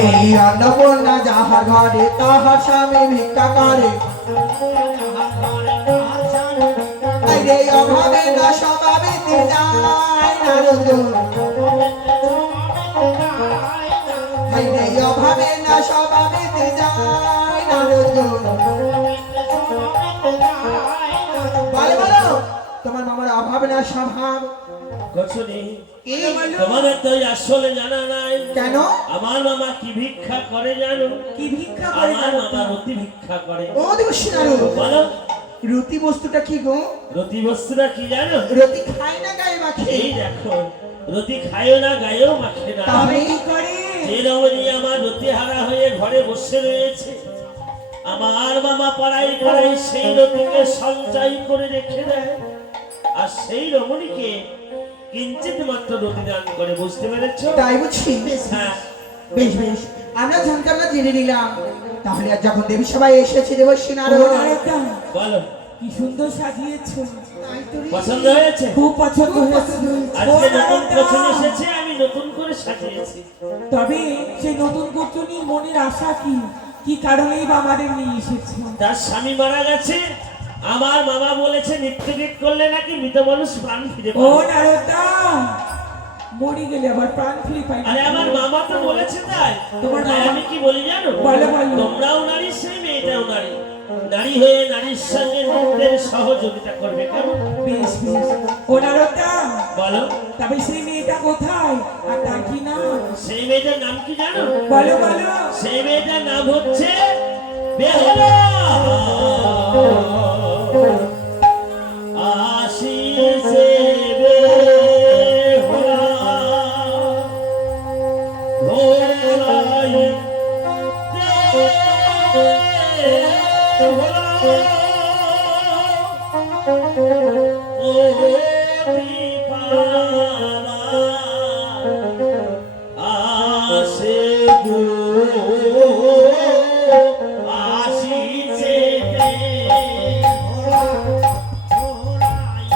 এই অন্নপূর্ণা যাহার ঘরে তাহার স্বামী ভিক্ষা করে এই অভাবে না স্বভাবেতে যায় নারদ এই অভাবে না স্বভাবেতে যায় নারদ বলো বলো তোমার মামার অভাব না স্বভাব তোমাদের তো আসলে জানা নাই। কেন? আমার মামা কি ভিক্ষা করে জানো? কি ভিক্ষা করে? আমার মামা রতি ভিক্ষা করে। ও দেবশ্রী নারদ বলো রতি বস্তুটা কি গো? রতি বস্তুটা কি জানো? রতি খায় না গায়ে মাখে। এই দেখো রতি খায়ও না গায়েও মাখে না। তাহলে কি করে? যে রমণী আমার রতি হারা হয়ে ঘরে বসে রয়েছে আমার মামা পাড়াই পাড়াই সেই রতিকে সঞ্চয় করে রেখে দেয় আর সেই রমণীকে কিঞ্চিত মাত্র রতি দান করে। বুঝতে পেরেছ? তাই বুঝি? হ্যাঁ বেশ বেশ আমরা জানতাম না, জেনে নিলাম। তাহলে আর যখন দেবী সবাই এসেছে দেবশ্রী নারদ বলো কি সুন্দর সাজিয়েছো। পছন্দ হয়েছে? খুব পছন্দ হয়েছে। আজকে নতুন কোচন এসেছে আমি নতুন করে সাজিয়েছি। তবে সেই নতুন কোচনির মনের আশা কি? কি কারণেই বা আমাদের নিয়ে এসেছে? তার স্বামী মারা গেছে। আমার মামা বলেছে নিত্যগীত করলে নাকি মৃত মানুষ প্রাণ ফিরে ও পায়। নারদা মরে গেলে আবার প্রাণ ফিরে পাই। আরে আমার মামা তো বলেছে তাই। তোমার তাই মামা- আমি কি বলি জানো? বলো, বলো। তোমরাও নারী সেই মেয়েটাও নারী। নারী হয়ে নারীর সঙ্গে নৃত্যের সহযোগিতা করবে কেমন? বেশ বেশ। ও নারদা বলো তবে সেই মেয়েটা কোথায় আর তার কি নাম? সেই মেয়েটার নাম কি জানো? বলো বলো। সেই মেয়েটার নাম হচ্ছে বেহুলা। আশিসে বেহুলা ভোলাই বেহুলা ও দীপালা আসে গো আসিছে বেহুলা ভোলাই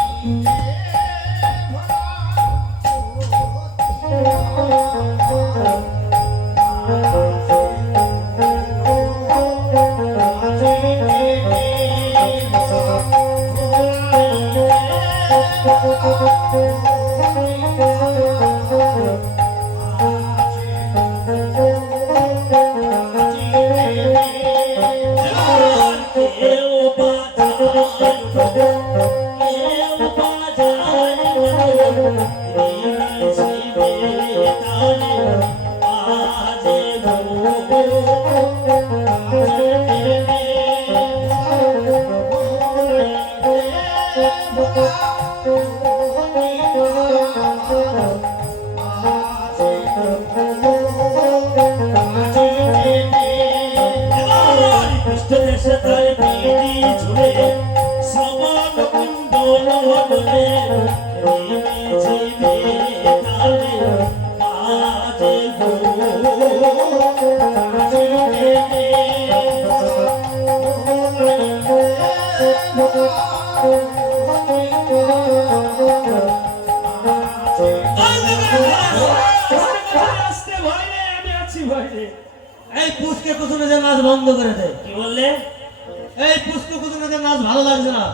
এই পুষ্কে কুসুমে যে নাচ বন্ধ করে দে। কি বললে? এই পুষ্কে কুসুমে যে নাচ ভালো লাগছে না।